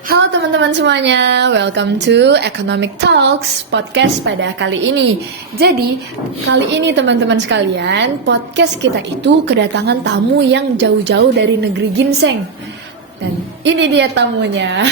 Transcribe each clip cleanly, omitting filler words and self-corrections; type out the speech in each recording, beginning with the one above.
Halo teman-teman semuanya, welcome to Economic Talks podcast pada kali ini. Jadi, kali ini teman-teman sekalian, podcast kita itu kedatangan tamu yang jauh-jauh dari negeri ginseng. Dan ini dia tamunya.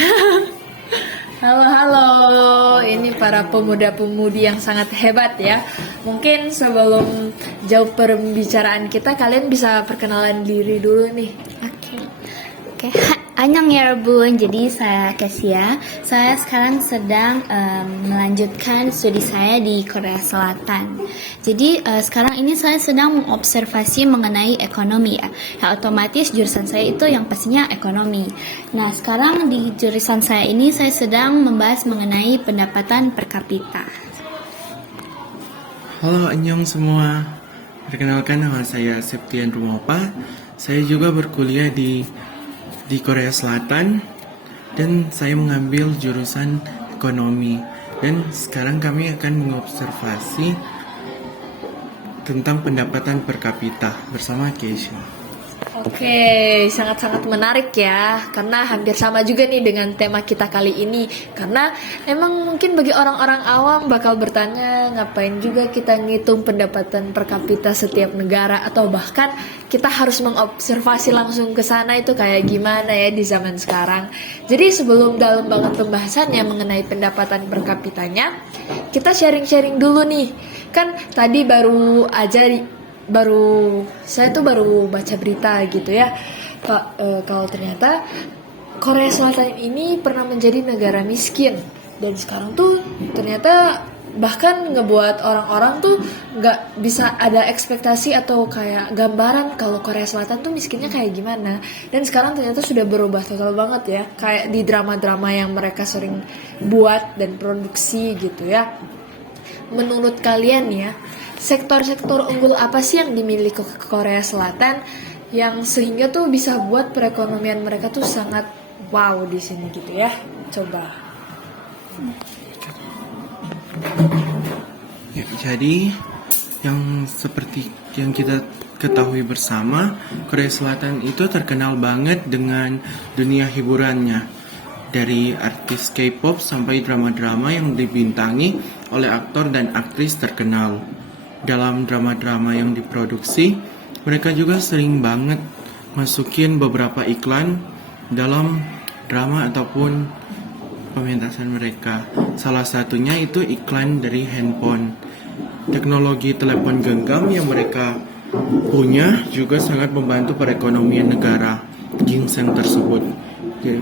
Halo, ini para pemuda-pemudi yang sangat hebat ya. Mungkin sebelum jauh pembicaraan kita, kalian bisa perkenalan diri dulu nih. Oke. Annyeong yarbun, jadi saya Kesia. Saya sekarang sedang melanjutkan studi saya di Korea Selatan. Jadi sekarang ini saya sedang mengobservasi mengenai ekonomi ya. Ya otomatis jurusan saya itu yang pastinya ekonomi. Nah sekarang di jurusan saya ini saya sedang membahas mengenai pendapatan per kapita. Halo Annyeong semua, perkenalkan nama saya Septian Rumopa. Saya juga berkuliah di Korea Selatan dan saya mengambil jurusan ekonomi. Dan sekarang kami akan mengobservasi tentang pendapatan per kapita bersama Keisha. Oke, sangat-sangat menarik ya, karena hampir sama juga nih dengan tema kita kali ini. Karena emang mungkin bagi orang-orang awam bakal bertanya, ngapain juga kita ngitung pendapatan per kapita setiap negara, atau bahkan kita harus mengobservasi langsung ke sana itu kayak gimana ya di zaman sekarang. Jadi sebelum dalam banget pembahasannya mengenai pendapatan per kapitanya, kita sharing-sharing dulu nih. Kan tadi saya tuh baru baca berita gitu ya, kalau ternyata Korea Selatan ini pernah menjadi negara miskin, dan sekarang tuh ternyata bahkan ngebuat orang-orang tuh nggak bisa ada ekspektasi atau kayak gambaran kalau Korea Selatan tuh miskinnya kayak gimana. Dan sekarang ternyata sudah berubah total banget ya, kayak di drama-drama yang mereka sering buat dan produksi gitu ya. Menurut kalian ya, sektor-sektor unggul apa sih yang dimiliki Korea Selatan yang sehingga tuh bisa buat perekonomian mereka tuh sangat wow di sini gitu ya? Coba. Ya, jadi yang seperti yang kita ketahui bersama, Korea Selatan itu terkenal banget dengan dunia hiburannya. Dari artis K-pop sampai drama-drama yang dibintangi oleh aktor dan aktris terkenal. Dalam drama-drama yang diproduksi, mereka juga sering banget masukin beberapa iklan dalam drama ataupun pementasan mereka. Salah satunya itu iklan dari handphone. Teknologi telepon genggam yang mereka punya juga sangat membantu perekonomian negara ginseng tersebut. Jadi,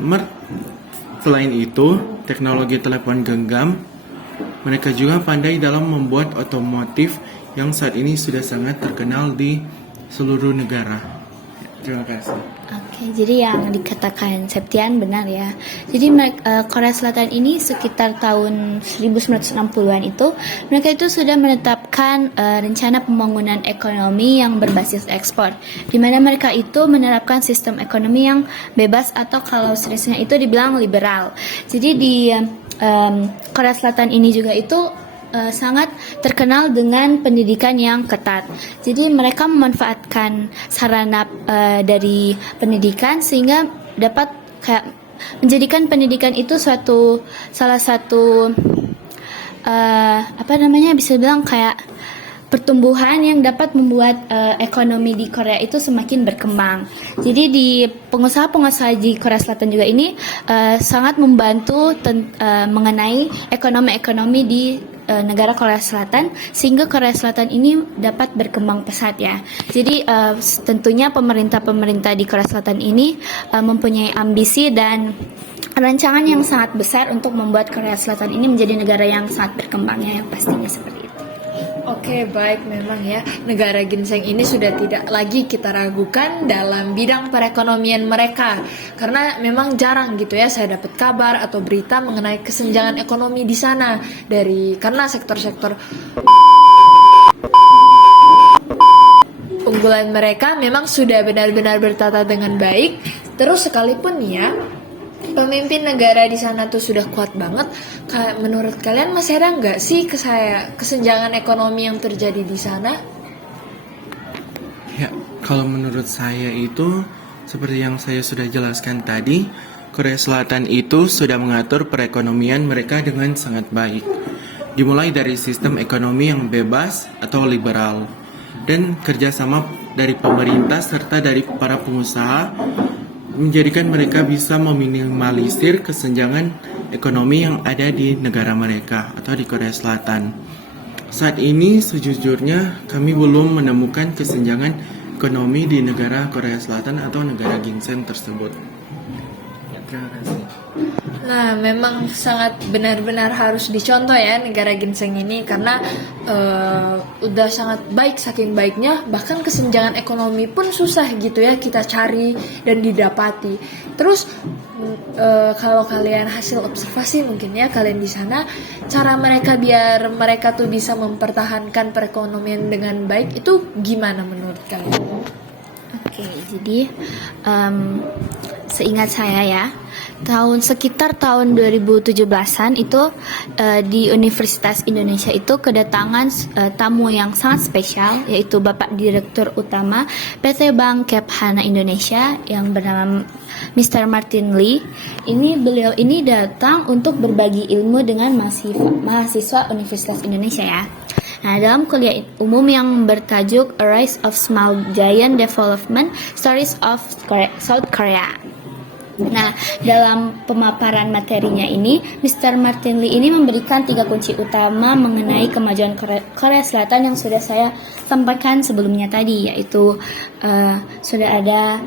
selain itu, teknologi telepon genggam, mereka juga pandai dalam membuat otomotif yang saat ini sudah sangat terkenal di seluruh negara. Terima kasih. Oke, jadi yang dikatakan Septian benar ya. Jadi Korea Selatan ini sekitar tahun 1960-an itu, mereka itu sudah menetapkan rencana pembangunan ekonomi yang berbasis ekspor, di mana mereka itu menerapkan sistem ekonomi yang bebas atau kalau seriusnya itu dibilang liberal. Jadi di Korea Selatan ini juga itu sangat terkenal dengan pendidikan yang ketat. Jadi mereka memanfaatkan sarana dari pendidikan sehingga dapat kayak menjadikan pendidikan itu salah satu bisa bilang kayak pertumbuhan yang dapat membuat ekonomi di Korea itu semakin berkembang. Jadi di pengusaha-pengusaha di Korea Selatan juga ini sangat membantu mengenai ekonomi di negara Korea Selatan, sehingga Korea Selatan ini dapat berkembang pesat ya. Jadi tentunya pemerintah di Korea Selatan ini mempunyai ambisi dan rancangan yang sangat besar untuk membuat Korea Selatan ini menjadi negara yang sangat berkembangnya, yang pastinya seperti itu. Oke, baik, memang ya, negara ginseng ini sudah tidak lagi kita ragukan dalam bidang perekonomian mereka. Karena memang jarang gitu ya saya dapat kabar atau berita mengenai kesenjangan ekonomi di sana, karena sektor-sektor unggulan mereka memang sudah benar-benar bertata dengan baik. Terus sekalipun ya pemimpin negara di sana tuh sudah kuat banget, menurut kalian masih ada nggak sih kesenjangan ekonomi yang terjadi di sana? Ya, kalau menurut saya itu seperti yang saya sudah jelaskan tadi, Korea Selatan itu sudah mengatur perekonomian mereka dengan sangat baik. Dimulai dari sistem ekonomi yang bebas atau liberal dan kerjasama dari pemerintah serta dari para pengusaha menjadikan mereka bisa meminimalisir kesenjangan ekonomi yang ada di negara mereka atau di Korea Selatan. Saat ini sejujurnya kami belum menemukan kesenjangan ekonomi di negara Korea Selatan atau negara ginseng tersebut. Terima kasih. Nah, memang sangat benar-benar harus dicontoh ya negara ginseng ini karena udah sangat baik, saking baiknya bahkan kesenjangan ekonomi pun susah gitu ya kita cari dan didapati. Terus kalau kalian hasil observasi mungkin ya kalian di sana, cara mereka biar mereka tuh bisa mempertahankan perekonomian dengan baik itu gimana menurut kalian? Oke, jadi seingat saya ya, sekitar tahun 2017-an itu di Universitas Indonesia itu kedatangan tamu yang sangat spesial, yaitu Bapak Direktur Utama PT Bank Kephana Indonesia yang bernama Mr. Martin Lee. Beliau ini datang untuk berbagi ilmu dengan mahasiswa Universitas Indonesia ya. Nah, dalam kuliah umum yang bertajuk A Rise of Small Giant Development Stories of South Korea. Nah, dalam pemaparan materinya ini, Mr. Martin Lee ini memberikan 3 kunci utama mengenai kemajuan Korea Selatan yang sudah saya sampaikan sebelumnya tadi, yaitu sudah ada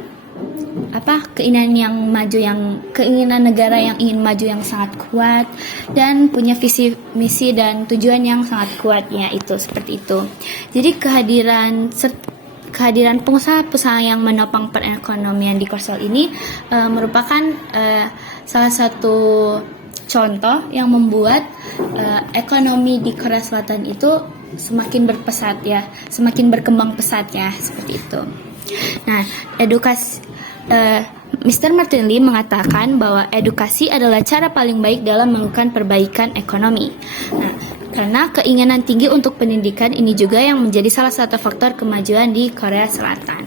keinginan negara yang ingin maju yang sangat kuat dan punya visi misi dan tujuan yang sangat kuat, ya itu seperti itu. Jadi kehadiran pengusaha-pengusaha yang menopang perekonomian di Korsel ini merupakan salah satu contoh yang membuat ekonomi di Korea Selatan itu semakin berpesat ya, semakin berkembang pesat ya, seperti itu. Nah, Mr. Martin Lee mengatakan bahwa edukasi adalah cara paling baik dalam melakukan perbaikan ekonomi. Nah, karena keinginan tinggi untuk pendidikan ini juga yang menjadi salah satu faktor kemajuan di Korea Selatan.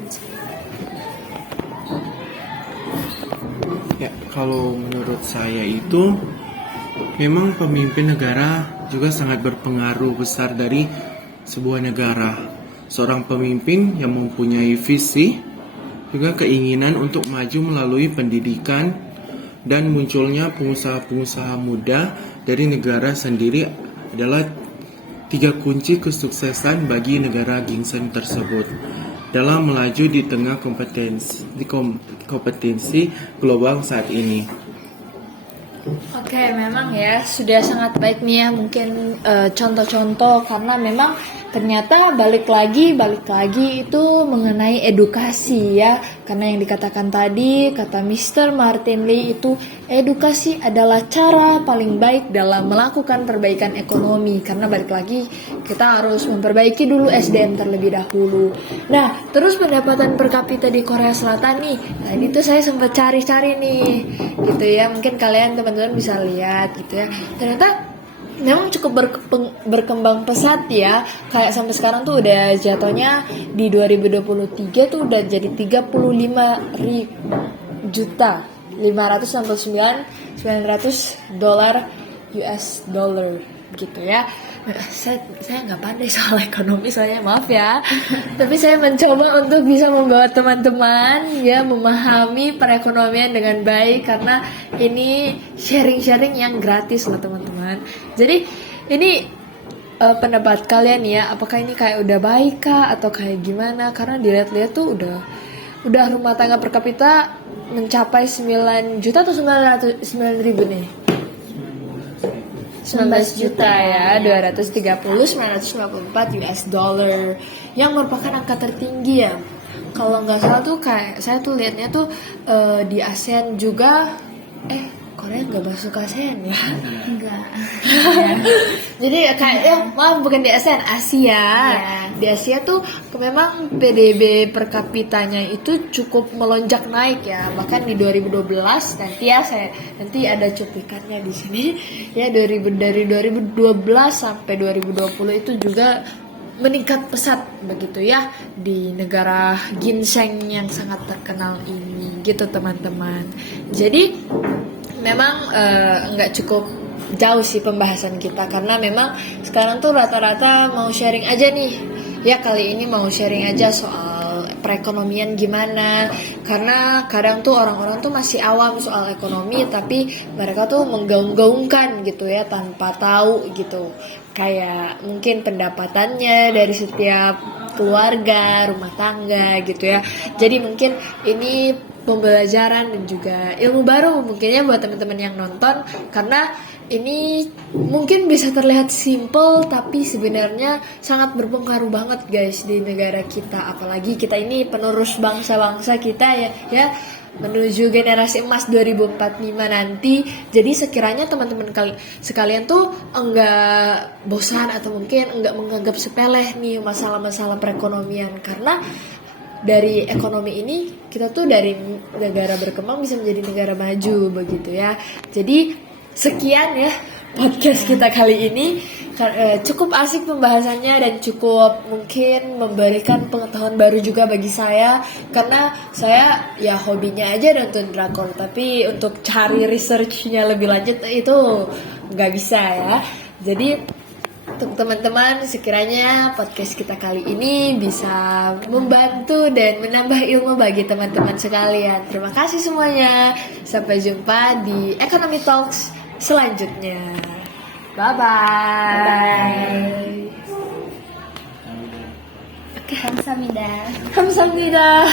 Ya, kalau menurut saya itu memang pemimpin negara juga sangat berpengaruh besar dari sebuah negara. Seorang pemimpin yang mempunyai visi, juga keinginan untuk maju melalui pendidikan, dan munculnya pengusaha-pengusaha muda dari negara sendiri adalah 3 kunci kesuksesan bagi negara ginseng tersebut dalam melaju di tengah kompetensi global saat ini. Oke, memang ya sudah sangat baik nih ya mungkin contoh-contoh, karena memang ternyata balik lagi itu mengenai edukasi ya, karena yang dikatakan tadi kata Mr. Martin Lee itu edukasi adalah cara paling baik dalam melakukan perbaikan ekonomi, karena balik lagi kita harus memperbaiki dulu SDM terlebih dahulu. Nah, terus pendapatan per kapita di Korea Selatan nih, nah ini tuh saya sempat cari-cari nih gitu ya, mungkin kalian teman-teman bisa lihat gitu ya, ternyata memang cukup berkembang pesat ya. Kayak sampai sekarang tuh udah jatuhnya di 2023 tuh udah jadi 35.569.900 dolar US dollar gitu ya. Saya nggak pandai soal ekonomi, saya maaf ya. Tapi saya mencoba untuk bisa membawa teman-teman ya memahami perekonomian dengan baik, karena ini sharing-sharing yang gratis loh teman-teman. Jadi ini pendapat kalian ya, apakah ini kayak udah baik kah atau kayak gimana? Karena dilihat-lihat tuh udah rumah tangga per kapita mencapai 9 juta atau 9 ribu nih. 19 juta ya, 230.954 US dollar, yang merupakan angka tertinggi ya. Kalau nggak salah tuh kayak saya tuh lihatnya tuh di ASEAN juga, Korea nggak masuk ASEAN ya? Enggak. Jadi kayak maaf, bukan di ASEAN, Asia. Ya. Di Asia tuh memang PDB per kapitanya itu cukup melonjak naik ya. Bahkan di 2012 nanti ada cuplikannya di sini ya, dari 2012 sampai 2020 itu juga meningkat pesat begitu ya di negara ginseng yang sangat terkenal ini gitu teman-teman. Jadi memang nggak cukup jauh sih pembahasan kita, karena memang sekarang tuh rata-rata mau sharing aja nih. Ya kali ini mau sharing aja soal perekonomian gimana, karena kadang tuh orang-orang tuh masih awam soal ekonomi, tapi mereka tuh menggaung-gaungkan gitu ya tanpa tahu gitu. Kayak mungkin pendapatannya dari setiap keluarga, rumah tangga gitu ya. Jadi mungkin ini pembelajaran dan juga ilmu baru mungkinnya buat teman-teman yang nonton, karena ini mungkin bisa terlihat simple tapi sebenarnya sangat berpengaruh banget guys di negara kita, apalagi kita ini penerus bangsa-bangsa kita ya menuju generasi emas 2045 nanti. Jadi sekiranya teman-teman sekalian tuh enggak bosan atau mungkin enggak menganggap sepele nih masalah-masalah perekonomian, karena dari ekonomi ini kita tuh dari negara berkembang bisa menjadi negara maju begitu ya. Jadi sekian ya podcast kita kali ini. Cukup asik pembahasannya dan cukup mungkin memberikan pengetahuan baru juga bagi saya, karena saya ya hobinya aja nonton drakor, tapi untuk cari researchnya lebih lanjut itu nggak bisa ya. Jadi untuk teman-teman, sekiranya podcast kita kali ini bisa membantu dan menambah ilmu bagi teman-teman sekalian. Terima kasih semuanya. Sampai jumpa di Economy Talks selanjutnya. Bye-bye. Kamsahamnida. 감사합니다.